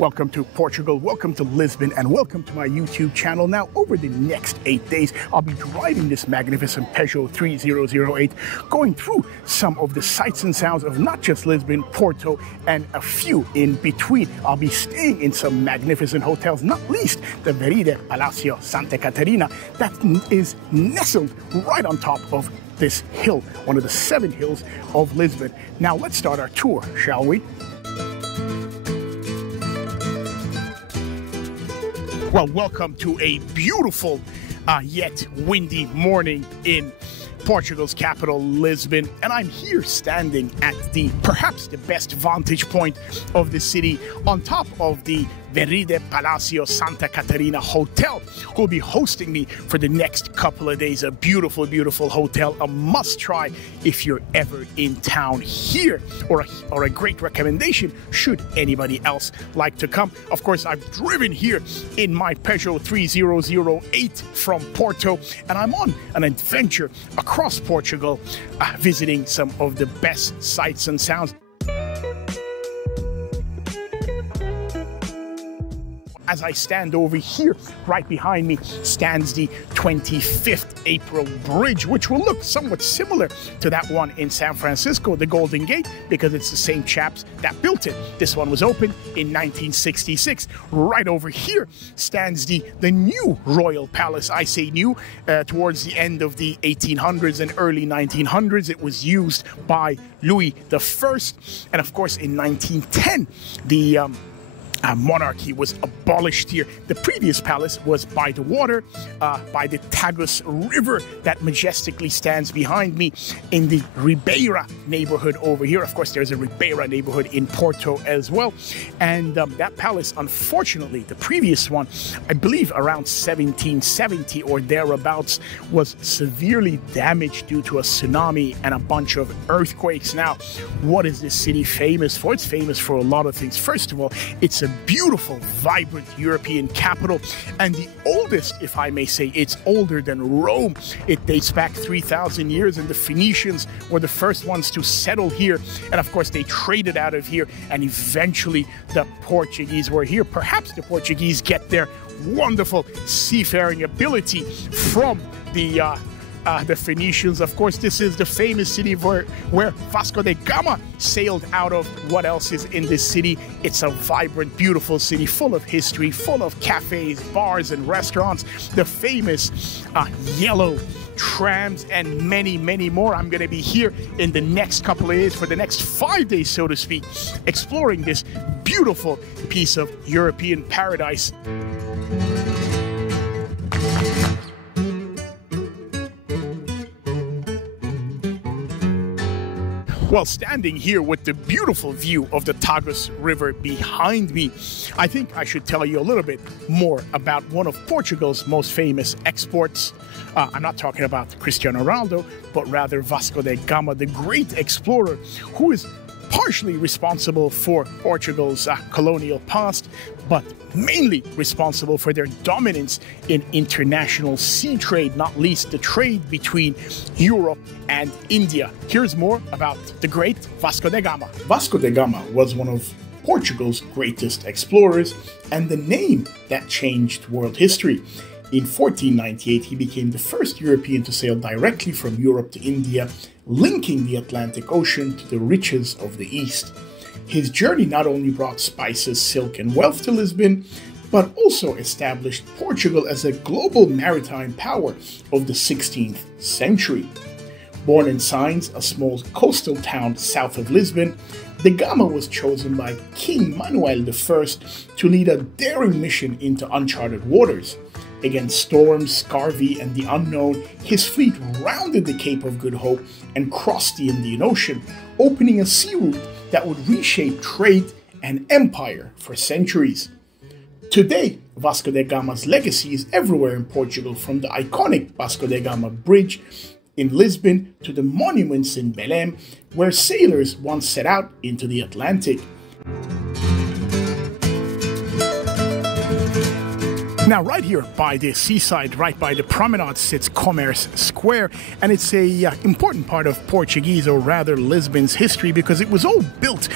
Welcome to Portugal, welcome to Lisbon, and welcome to my YouTube channel. Now, over the next 8 days, I'll be driving this magnificent Peugeot 3008, going through some of the sights and sounds of not just Lisbon, Porto, and a few in between. I'll be staying in some magnificent hotels, not least the Verride, Palácio, Santa Catarina, that is nestled right on top of this hill, one of the 7 hills of Lisbon. Now, let's start our tour, shall we? Well, welcome to a beautiful yet windy morning in Portugal's capital, Lisbon, and I'm here standing at perhaps the best vantage point of the city on top of the Verride Palácio Santa Catarina Hotel, who will be hosting me for the next couple of days. A beautiful, beautiful hotel, a must-try if you're ever in town here, or a great recommendation should anybody else like to come. Of course, I've driven here in my Peugeot 3008 from Porto, and I'm on an adventure across Portugal, visiting some of the best sights and sounds. As I stand over here, right behind me stands the 25th April Bridge, which will look somewhat similar to that one in San Francisco, the Golden Gate, because it's the same chaps that built it. This one was opened in 1966. Right over here stands the new Royal Palace. I say new, towards the end of the 1800s and early 1900s. It was used by Louis I. And of course, in 1910, the monarchy was abolished here. The previous palace was by the water, by the Tagus River that majestically stands behind me in the Ribeira neighborhood over here. Of course, there's a Ribeira neighborhood in Porto as well. And that palace, unfortunately, the previous one, I believe around 1770 or thereabouts, was severely damaged due to a tsunami and a bunch of earthquakes. Now, what is this city famous for? It's famous for a lot of things. First of all, it's a beautiful, vibrant European capital, and the oldest, if I may say. It's older than Rome. It dates back 3,000 years, and the Phoenicians were the first ones to settle here, and of course they traded out of here, and eventually the Portuguese were here. Perhaps the Portuguese get their wonderful seafaring ability from the Phoenicians. Of course, this is the famous city where Vasco da Gama sailed out of. What else is in this city? It's a vibrant, beautiful city full of history, full of cafes, bars, and restaurants. The famous yellow trams and many, many more. I'm going to be here in the next couple of days, for the next 5 days, so to speak, exploring this beautiful piece of European paradise. Well, standing here with the beautiful view of the Tagus River behind me, I think I should tell you a little bit more about one of Portugal's most famous exports. I'm not talking about Cristiano Ronaldo, but rather Vasco da Gama, the great explorer who is partially responsible for Portugal's colonial past, but mainly responsible for their dominance in international sea trade, not least the trade between Europe and India. Here's more about the great Vasco da Gama. Vasco da Gama was one of Portugal's greatest explorers and the name that changed world history. In 1498, he became the first European to sail directly from Europe to India, linking the Atlantic Ocean to the riches of the East. His journey not only brought spices, silk, and wealth to Lisbon, but also established Portugal as a global maritime power of the 16th century. Born in Sines, a small coastal town south of Lisbon, da Gama was chosen by King Manuel I to lead a daring mission into uncharted waters. Against storms, scurvy, and the unknown, his fleet rounded the Cape of Good Hope and crossed the Indian Ocean, opening a sea route that would reshape trade and empire for centuries. Today, Vasco da Gama's legacy is everywhere in Portugal, from the iconic Vasco da Gama Bridge in Lisbon to the monuments in Belém, where sailors once set out into the Atlantic. Now, right here by the seaside, right by the promenade, sits Commerce Square, and it's a important part of Portuguese, or rather Lisbon's history, because it was all built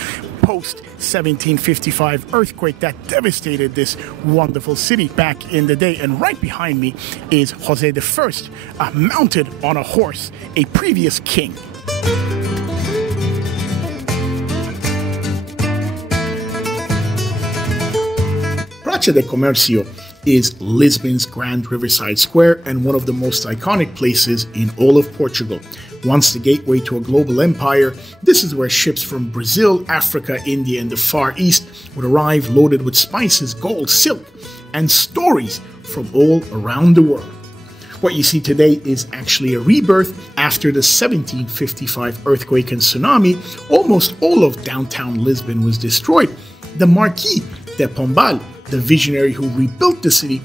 post-1755 earthquake that devastated this wonderful city back in the day. And right behind me is Jose I, mounted on a horse, a previous king. Praça de Comercio is Lisbon's grand riverside square and one of the most iconic places in all of Portugal. Once the gateway to a global empire, this is where ships from Brazil, Africa, India, and the Far East would arrive loaded with spices, gold, silk, and stories from all around the world. What you see today is actually a rebirth. After the 1755 earthquake and tsunami, almost all of downtown Lisbon was destroyed. The Marquis de Pombal, the visionary who rebuilt the city,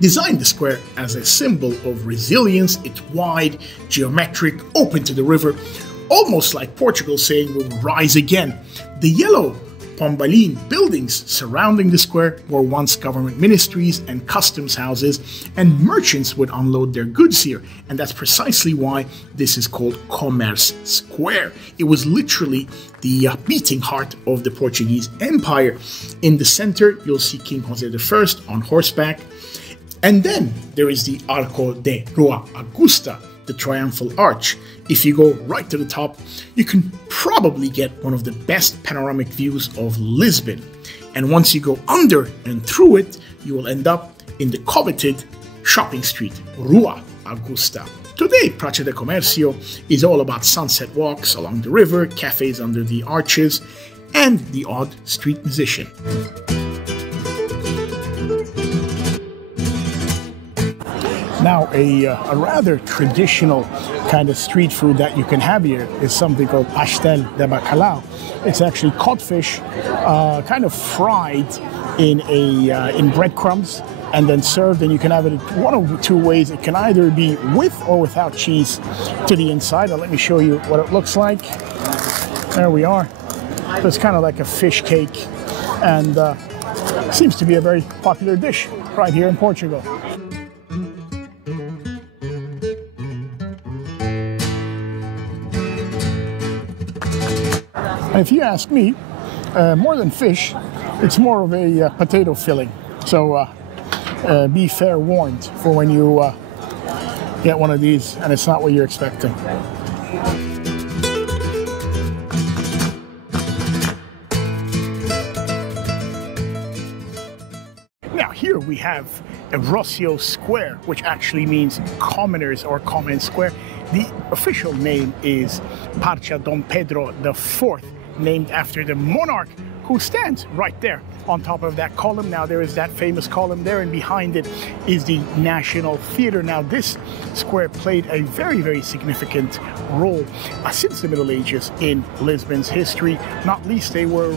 designed the square as a symbol of resilience. It's wide, geometric, open to the river, almost like Portugal saying we'll rise again. The yellow Pombaline buildings surrounding the square were once government ministries and customs houses, and merchants would unload their goods here, and that's precisely why this is called Commerce Square. It was literally the beating heart of the Portuguese Empire. In the center, you'll see King Jose I on horseback, and then there is the Arco de Rua Augusta, the triumphal arch. If you go right to the top, you can probably get one of the best panoramic views of Lisbon. And once you go under and through it, you will end up in the coveted shopping street, Rua Augusta. Today, Praça de Comercio is all about sunset walks along the river, cafes under the arches, and the odd street musician. Now, a rather traditional kind of street food that you can have here is something called pastel de bacalhau. It's actually cod fish, kind of fried in breadcrumbs and then served. And you can have it one of two ways. It can either be with or without cheese to the inside. Now, let me show you what it looks like. There we are. So it's kind of like a fish cake, and seems to be a very popular dish right here in Portugal. And if you ask me, more than fish, it's more of a potato filling. So be fair warned for when you get one of these and it's not what you're expecting. Now here we have Rocio Square, which actually means commoners or common square. The official name is Praça Dom Pedro IV, named after the monarch who stands right there on top of that column. Now there is that famous column there, and behind it is the National Theatre. Now this square played a very, very significant role since the Middle Ages in Lisbon's history. Not least, there were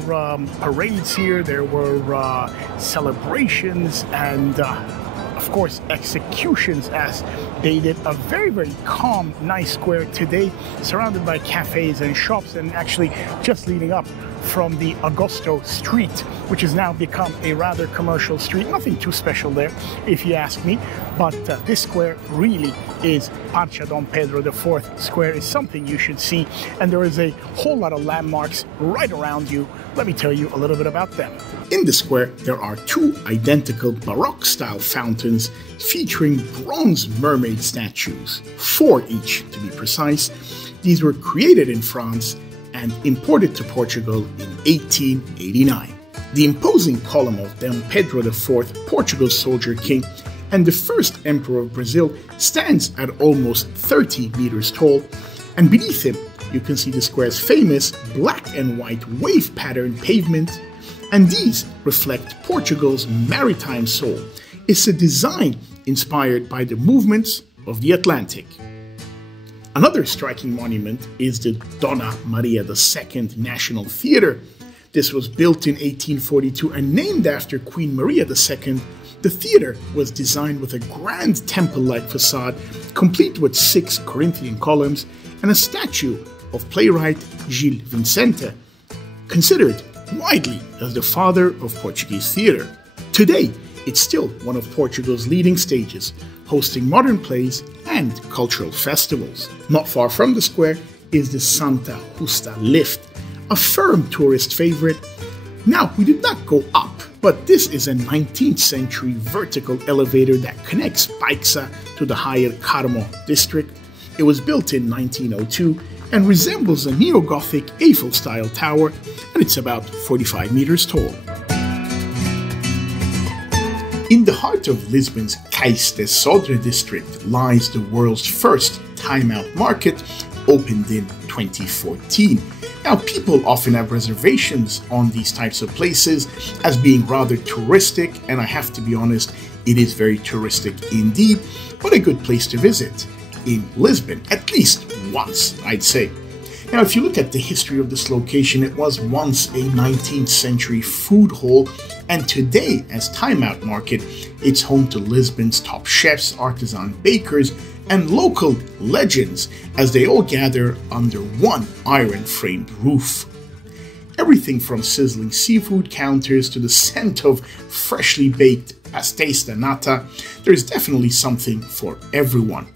parades here, there were celebrations, and of course executions, as they did a very, very calm, nice square today, surrounded by cafes and shops, and actually just leading up from the Augusto Street, which has now become a rather commercial street. Nothing too special there, if you ask me, but this square really is Praça Dom Pedro IV square. Is something you should see, and there is a whole lot of landmarks right around you. Let me tell you a little bit about them. In the square, there are two identical Baroque-style fountains featuring bronze mermaid statues, 4 each to be precise. These were created in France and imported to Portugal in 1889. The imposing column of Dom Pedro IV, Portugal's soldier king and the first emperor of Brazil, stands at almost 30 meters tall, and beneath him you can see the square's famous black and white wave pattern pavement, and these reflect Portugal's maritime soul. It's a design inspired by the movements of the Atlantic. Another striking monument is the Dona Maria II National Theatre. This was built in 1842 and named after Queen Maria II. The theatre was designed with a grand temple-like facade, complete with 6 Corinthian columns and a statue of playwright Gil Vicente, considered widely as the father of Portuguese theatre. Today, it's still one of Portugal's leading stages, hosting modern plays and cultural festivals. Not far from the square is the Santa Justa lift, a firm tourist favorite. Now, we did not go up, but this is a 19th century vertical elevator that connects Paisa to the higher Carmo district. It was built in 1902 and resembles a neo-Gothic Eiffel-style tower, and it's about 45 meters tall. In the heart of Lisbon's Cais de Sodré district lies the world's first time-out market, opened in 2014. Now, people often have reservations on these types of places as being rather touristic, and I have to be honest, it is very touristic indeed, but a good place to visit in Lisbon, at least once, I'd say. Now, if you look at the history of this location, it was once a 19th century food hall, and today, as Time Out Market, it's home to Lisbon's top chefs, artisan bakers, and local legends as they all gather under one iron-framed roof. Everything from sizzling seafood counters to the scent of freshly baked pastéis de nata, there's definitely something for everyone.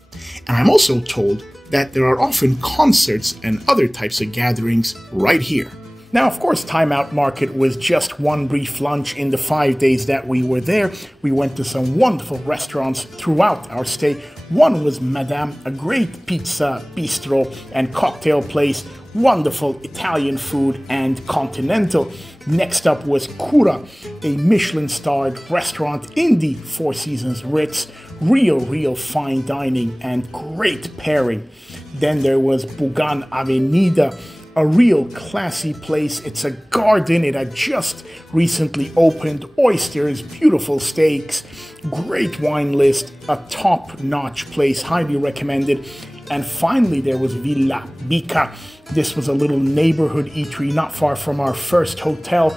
And I'm also told that there are often concerts and other types of gatherings right here. Now, of course, Time Out Market was just one brief lunch in the 5 days that we were there. We went to some wonderful restaurants throughout our stay. One was Madame, a great pizza, bistro, and cocktail place. Wonderful Italian food and continental. Next up was Cura, a Michelin-starred restaurant in the Four Seasons Ritz. Real fine dining and great pairing. Then there was Bugan Avenida, a real classy place. It's a garden. It had just recently opened. Oysters, beautiful steaks, great wine list, a top-notch place, highly recommended. And finally, there was Villa Bica. This was a little neighborhood eatery not far from our first hotel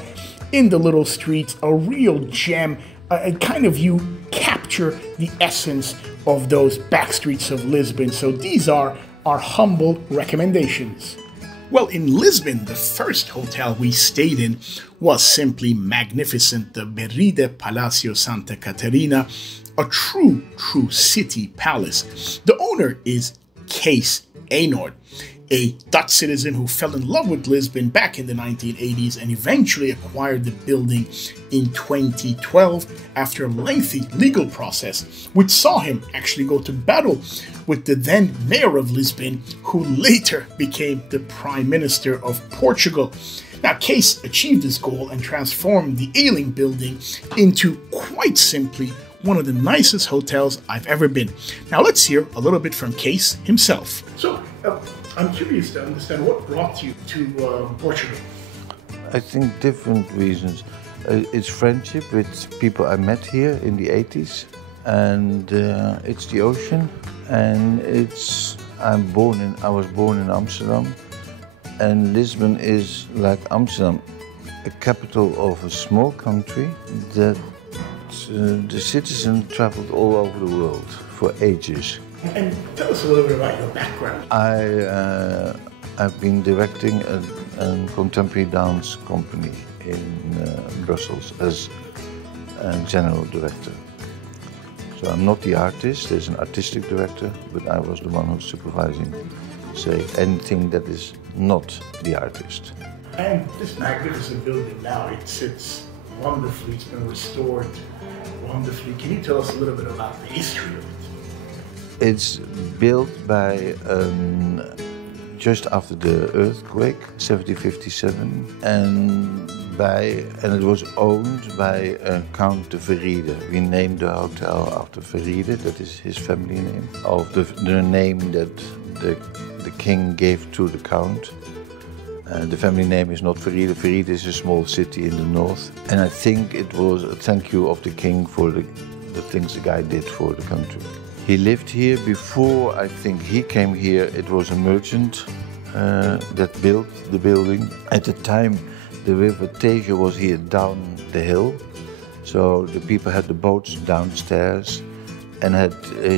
in the little streets, a real gem. Kind of you capture the essence of those back streets of Lisbon. So these are our humble recommendations. Well, in Lisbon, the first hotel we stayed in was simply magnificent, the Verride Palácio Santa Catarina, a true city palace. The owner is Kees Eenhoorn, a Dutch citizen who fell in love with Lisbon back in the 1980s and eventually acquired the building in 2012 after a lengthy legal process, which saw him actually go to battle with the then mayor of Lisbon, who later became the Prime Minister of Portugal. Now, Kees achieved this goal and transformed the ailing building into, quite simply, one of the nicest hotels I've ever been. Now, let's hear a little bit from Kees himself. So, I'm curious to understand what brought you to Portugal. I think different reasons. It's friendship with people I met here in the 80s, and it's the ocean, and I was born in Amsterdam, and Lisbon is like Amsterdam, a capital of a small country that the citizens traveled all over the world for ages. And tell us a little bit about your background. I've been directing a contemporary dance company in Brussels as a general director. So I'm not the artist, there's an artistic director, but I was the one who's supervising, say, anything that is not the artist. And this magnificent building now, it sits wonderfully, it's been restored wonderfully. Can you tell us a little bit about the history of it? It's built by just after the earthquake, 1757, and it was owned by Count de Verride. We named the hotel after Verride, that is his family name, of the name that the king gave to the count. The family name is not Verride. Verride is a small city in the north, and I think it was a thank you of the king for the things the guy did for the country. He lived here before, I think he came here. It was a merchant that built the building. At the time, the river Tejo was here down the hill. So the people had the boats downstairs and had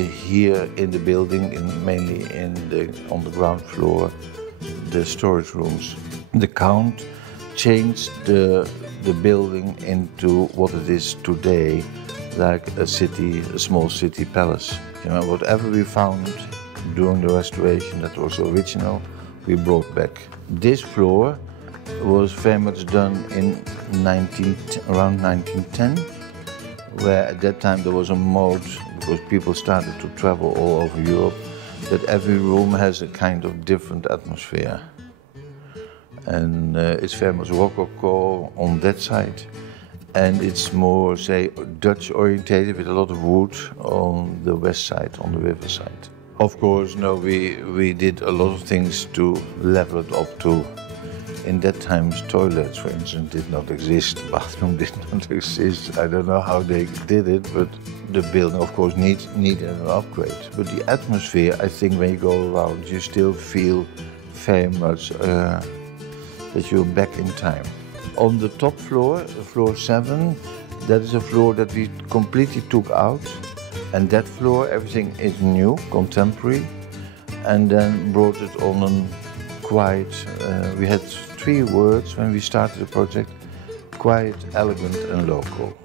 here in the building, mainly on the ground floor, the storage rooms. The Count changed the building into what it is today, like a small city palace. You know, whatever we found during the restoration that was original, we brought back. This floor was very much done in around 1910, where at that time there was a mode, because people started to travel all over Europe, that every room has a kind of different atmosphere. And it's very much Rococo on that side, and it's more, say, Dutch orientated with a lot of wood on the west side, on the river side. Of course, no, we did a lot of things to level it up to. In that times, toilets, for instance, did not exist, bathroom did not exist. I don't know how they did it, but the building, of course, needed an upgrade. But the atmosphere, I think, when you go around, you still feel very much that you're back in time. On the top floor, floor 7, that is a floor that we completely took out. And that floor, everything is new, contemporary, and then brought it on a quiet, we had 3 words when we started the project: quiet, elegant and local.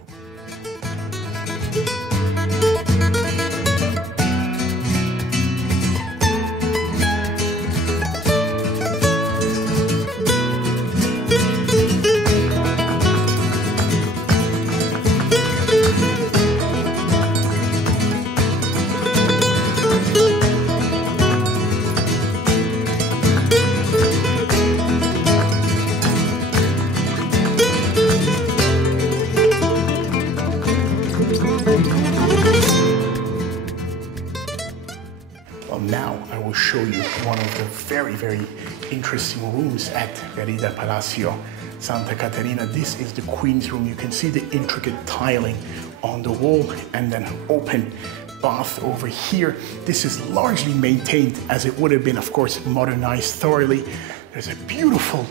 Now I will show you one of the very interesting rooms at Verride Palácio, Santa Catarina. This is the Queen's room. You can see the intricate tiling on the wall and then open bath over here. This is largely maintained as it would have been, of course, modernized thoroughly. There's a beautiful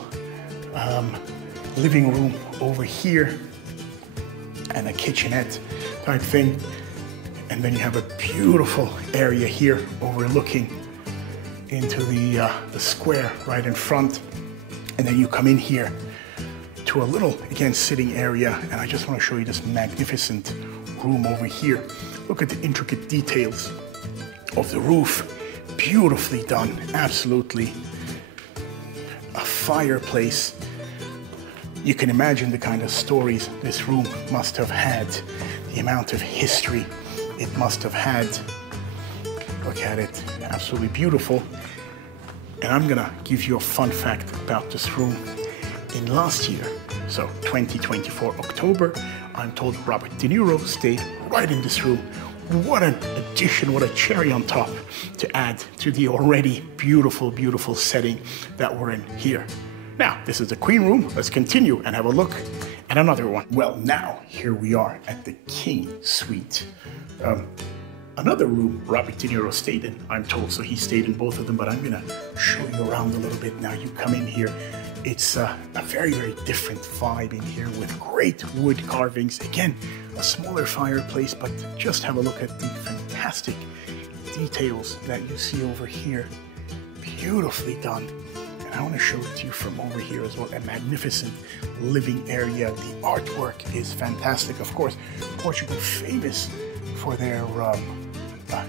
living room over here and a kitchenette type thing. And then you have a beautiful area here overlooking into the square right in front. And then you come in here to a little, again, sitting area. And I just want to show you this magnificent room over here. Look at the intricate details of the roof. Beautifully done, absolutely. A fireplace. You can imagine the kind of stories this room must have had, the amount of history it must have had. Look at it, absolutely beautiful. And I'm gonna give you a fun fact about this room. In last year, so 2024 October, I'm told Robert De Niro stayed right in this room. What an addition, what a cherry on top to add to the already beautiful, beautiful setting that we're in here. Now, this is the Queen room. Let's continue and have a look at another one. Well, now, here we are at the King Suite. Another room Robert De Niro stayed in, I'm told, so he stayed in both of them, but I'm gonna show you around a little bit now. You come in here, it's a very different vibe in here with great wood carvings. Again, a smaller fireplace, but just have a look at the fantastic details that you see over here. Beautifully done. And I want to show it to you from over here as well. A magnificent living area. The artwork is fantastic. Of course, Portugal famous for their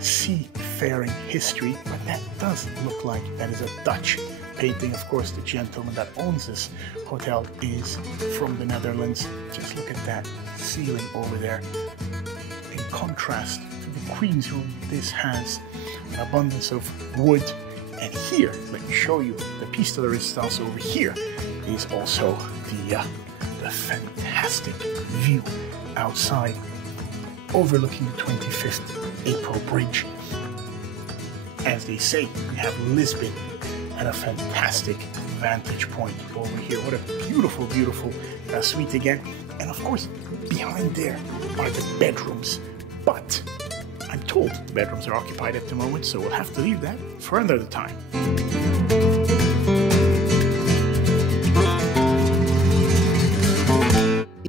seafaring history, but that does look like that is a Dutch painting. Of course, the gentleman that owns this hotel is from the Netherlands. Just look at that ceiling over there. In contrast to the Queen's room, this has an abundance of wood. And here, let me show you, the piece de la resistance over here is also the fantastic view outside overlooking the 25th April Bridge. As they say, we have Lisbon at a fantastic vantage point over here. What a beautiful, beautiful suite again. And of course, behind there are the bedrooms. But I'm told the bedrooms are occupied at the moment, so we'll have to leave that for another time.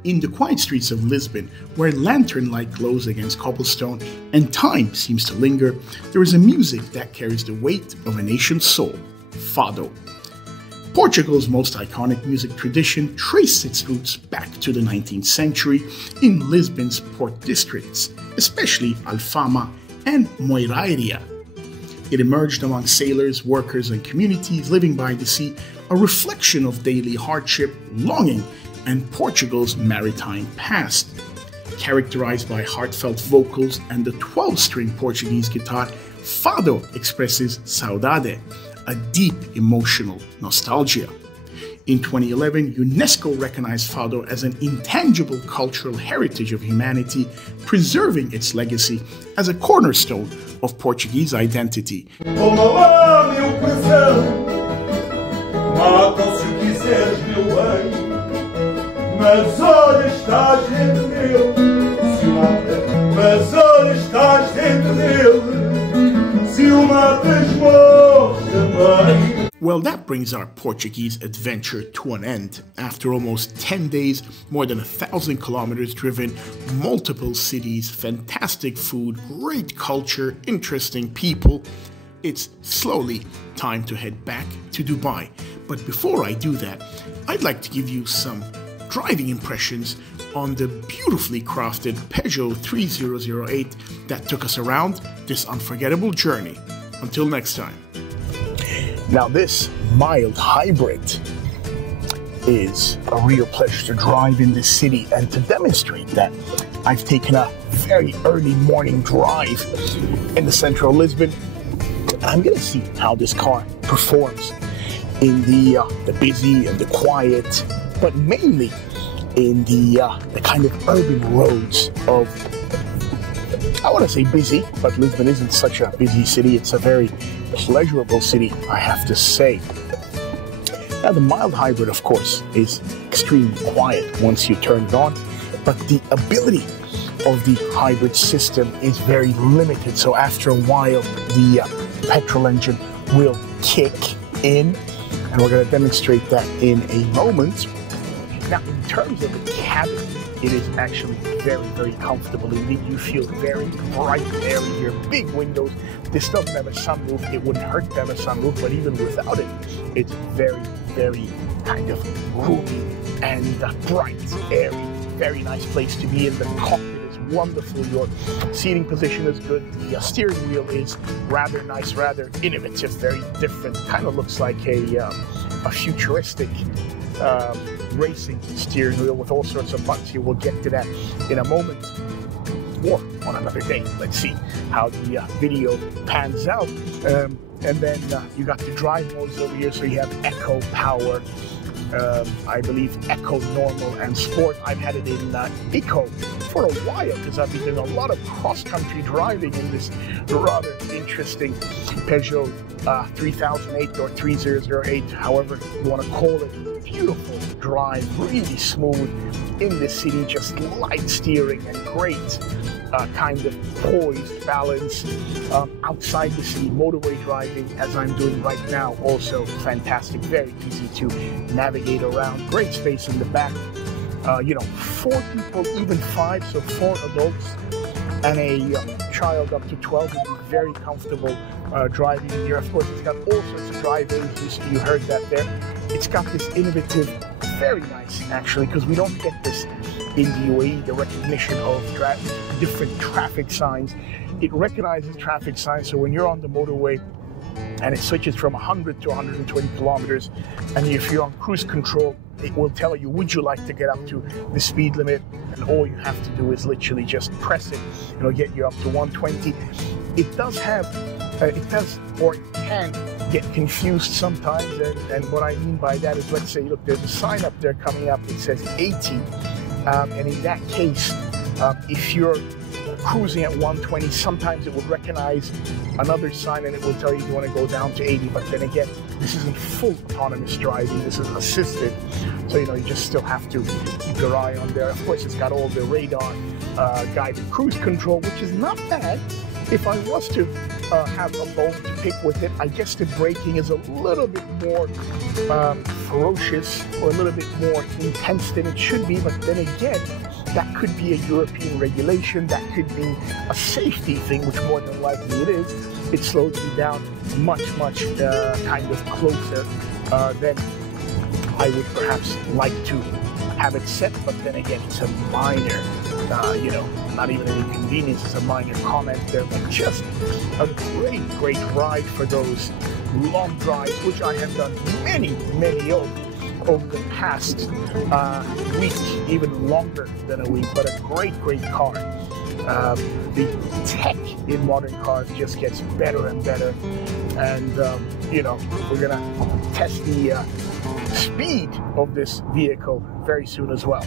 In the quiet streets of Lisbon, where lantern light glows against cobblestone and time seems to linger, there is a music that carries the weight of a nation's soul, Fado. Portugal's most iconic music tradition traced its roots back to the 19th century in Lisbon's port districts, especially Alfama and Moiraria. It emerged among sailors, workers, and communities living by the sea a reflection of daily hardship, longing, and Portugal's maritime past. Characterized by heartfelt vocals and the 12-string Portuguese guitar, Fado expresses saudade, a deep emotional nostalgia. In 2011, UNESCO recognized Fado as an intangible cultural heritage of humanity, preserving its legacy as a cornerstone of Portuguese identity. Well, that brings our Portuguese adventure to an end. After almost 10 days, more than 1,000 kilometers driven, multiple cities, fantastic food, great culture, interesting people, it's slowly time to head back to Dubai. But before I do that, I'd like to give you some driving impressions on the beautifully crafted Peugeot 3008 that took us around this unforgettable journey. Until next time. Now this mild hybrid is a real pleasure to drive in this city, and to demonstrate that, I've taken a very early morning drive in the center of Lisbon. I'm gonna see how this car performs in the busy and the quiet, but mainly in the kind of urban roads of, I want to say busy, but Lisbon isn't such a busy city. It's a very pleasurable city, I have to say. Now the mild hybrid, of course, is extremely quiet once you turn it on, but the ability of the hybrid system is very limited. So after a while, the petrol engine will kick in, and we're going to demonstrate that in a moment. Now, in terms of the cabin, it is actually very, very comfortable indeed. You feel very bright and airy here, big windows. This doesn't have a sunroof. It wouldn't hurt to have a sunroof, but even without it, it's very, very kind of roomy and bright, airy. Very nice place to be in. The cockpit is wonderful. Your seating position is good. The steering wheel is rather nice, rather innovative, very different. Kind of looks like a futuristic racing steering wheel with all sorts of buttons. You will get to that in a moment or on another day. Let's see how the video pans out. And then you got the drive modes over here. So you have Eco, Power, I believe Eco, Normal, and Sport. I've had it in Eco for a while because I've been doing a lot of cross-country driving in this rather interesting Peugeot 3008 or 3008, however you want to call it. Beautiful drive, really smooth in the city, just light steering and great kind of poised balance. Outside the city, motorway driving, as I'm doing right now, also fantastic, very easy to navigate around, great space in the back. 4 people, even 5, so 4 adults and a child up to 12 would be very comfortable driving in here. Of course, it's got all sorts of drive aids, you heard that there. It's got this innovative, very nice actually, because we don't get this in the UAE, the recognition of different traffic signs. It recognizes traffic signs, so when you're on the motorway and it switches from 100 to 120 kilometers, and if you're on cruise control, it will tell you, would you like to get up to the speed limit? And all you have to do is literally just press it. It'll get you up to 120. It does have, it can get confused sometimes. And what I mean by that is, let's say, look, there's a sign up there coming up. It says 80. And in that case, if you're cruising at 120, sometimes it would recognize another sign and it will tell you want to go down to 80. But then again, this isn't full autonomous driving, this is assisted. So, you just still have to keep your eye on there. Of course, it's got all the radar guided cruise control, which is not bad. If I was to have a bone to pick with it, I guess the braking is a little bit more ferocious or a little bit more intense than it should be. But then again, that could be a European regulation, that could be a safety thing, which more than likely it is. It slows you down much kind of closer than I would perhaps like to have it set, but then again, it's a minor You know, not even an inconvenience, it's a minor comment there, but just a great ride for those long drives, which I have done many of over the past week, even longer than a week, but a great car. The tech in modern cars just gets better and better, and you know, we're gonna test the speed of this vehicle very soon as well.